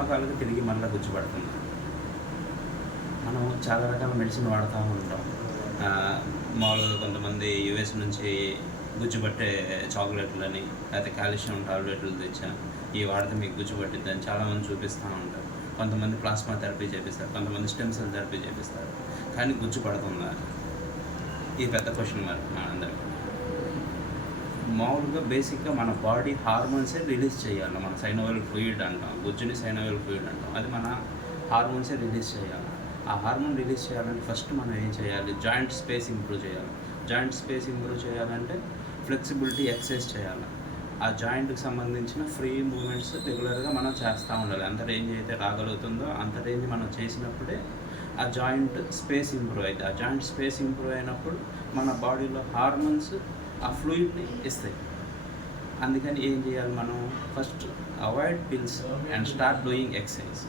మోకాళ్ళకి తిరిగి మళ్ళీ గుజ్జుపడుతుంది. మనం చాలా రకాల మెడిసిన్ వాడుతూ ఉంటాం. మామూలుగా కొంతమంది యూఎస్ నుంచి గుజ్జుపట్టే చాక్లెట్లని, లేకపోతే కాల్షియం టాబ్లెట్లు తెచ్చా, ఇవి వాడితే మీకు గుజ్జుపట్టిద్దని చాలామంది చూపిస్తూ ఉంటారు. కొంతమంది ప్లాస్మా థెరపీ చేపిస్తారు, కొంతమంది స్టెమ్ సెల్ థెరపీ చేపిస్తారు. కానీ గుజ్జు పడుతుందా? ఈ పెద్ద క్వశ్చన్ మార్క్ మనందరికీ. మామూలుగా బేసిక్గా మన బాడీ హార్మోన్సే రిలీజ్ చేయాలి. మన సైనోవియల్ ఫ్లూయిడ్ అంటాం, గుజ్జుని సైనోవియల్ ఫ్లూయిడ్ అంటాం. అది మన హార్మోన్సే రిలీజ్ చేయాలి. ఆ హార్మోన్ రిలీజ్ చేయాలంటే ఫస్ట్ మనం ఏం చేయాలి? జాయింట్ స్పేస్ ఇంప్రూవ్ చేయాలి. జాయింట్ స్పేస్ ఇంప్రూవ్ చేయాలంటే ఫ్లెక్సిబిలిటీ ఎక్సర్సైజ్ చేయాలి. ఆ జాయింట్కి సంబంధించిన ఫ్రీ మూమెంట్స్ రెగ్యులర్గా మనం చేస్తూ ఉండాలి. ఎంత రేంజ్ అయితే రాగలుగుతుందో అంత రేంజ్ మనం చేసినప్పుడే ఆ జాయింట్ స్పేస్ ఇంప్రూవ్ అవుతుంది. ఆ జాయింట్ స్పేస్ ఇంప్రూవ్ అయినప్పుడు మన బాడీలో హార్మోన్స్ ఆ ఫ్లూయిడ్ని ఇస్తాయి. అందుకని ఏం చేయాలి? మనం first avoid pills and start doing exercise.